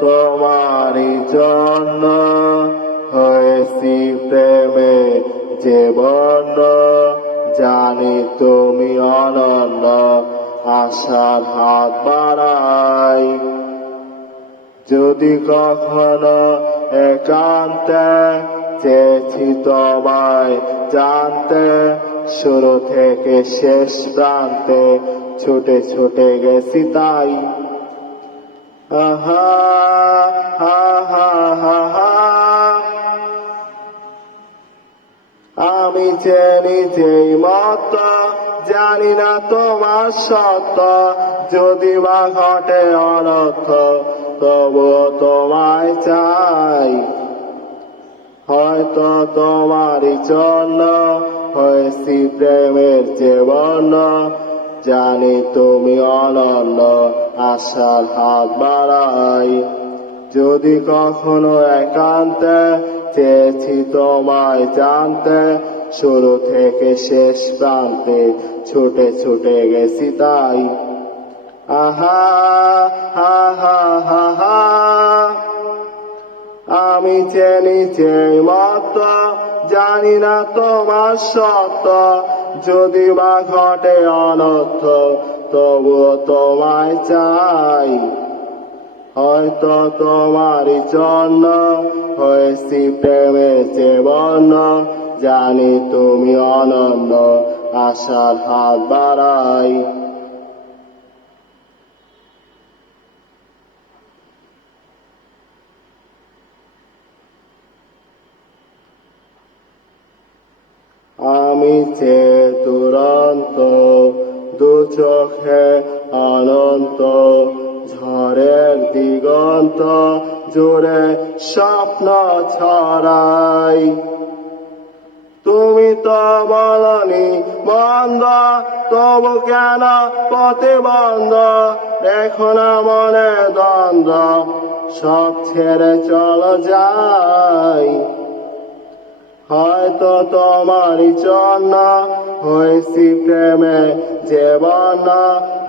তোমারই জন্য হয়েছি প্রেমে যে বন্য, জানি তুমি অনন্য, আশার হাত বাড়াই। যদি কখনো একান্তে চেয়েছি তোমায় জানতে, শুরু থেকে শেষ প্রান্তে ছুটে ছুটে গেছি তাই। আহা হা হা হা হা, আমি যে নিজেই মত, জানি না তোমার সত্য, যদি বা ঘটে অনর্থ তবুও তোমায় চাই। হয়তো তোমারই জন্য হয়েছি প্রেমের যে বন্য, জানি তুমি অনন্য, আশার হাত বাড়াই। যদি কখনো একান্তে চেয়েছি তোমায় জানতে, শুরু থেকে শেষ প্রান্তে ছুটে ছুটে গেছি তাই। আহা হা হা হা হা, আমি যে নিজেই মত, জানি না তোমার সত্য, যদি বা ঘটে অনর্থ তবুও তোমায় চাই। হয়তো তোমারই জন্য হয়েছি প্রেমের যে বন্য, জানি তুমি অনন্য, আশার হাত বাড়াই। আমি যে দুরন্ত, দু চোখে অনন্ত, ঝড়ের দিগন্ত জুড়ে স্বপ্ন ছড়াই। তুমি তো বলনি বন্ধ, তবু কেন পথে বন্ধ, দেখো না মনে দ্বন্দ্ব, সব ছেড়ে চলো যাই। হয়তো তোমারই জন্য হয়েছি প্রেমে যে বন্য,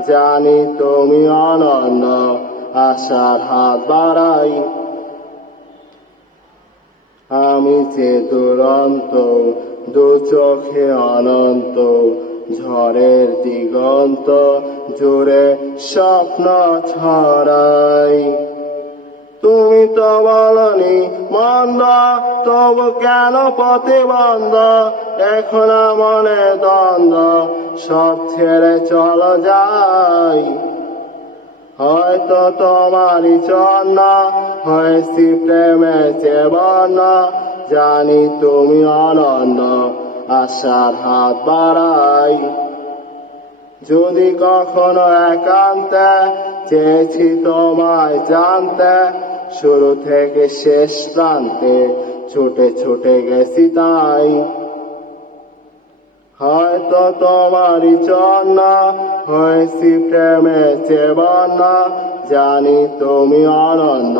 জানি তুমি অনন্য, আশার হাত বাড়াই। আমি যে দুরন্ত, দু চোখে অনন্ত, ঝড়ের দিগন্ত জুড়ে স্বপ্ন ছড়াই। তুমি তো বলনি মন্দ, তবু কেন পথে বন্ধ, দেখো না মনে দ্বন্দ্ব, সব ছেড়ে চলো যাই। হয়তো তোমারই জন্য হয়েছি প্রেমে যে বন্য, জানি তুমি অনন্য, আশার হাত বাড়াই। যদি কখনো একান্তে চেয়েছি তোমায় জানতে, শুরু থেকে শেষ প্রান্তে ছুটে ছুটে গেছি তাই। হয়তো তোমারই জন্য হয়েছি প্রেমে যে বন্য, জানি তুমি অনন্য,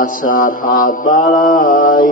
আশার হাত বাড়াই।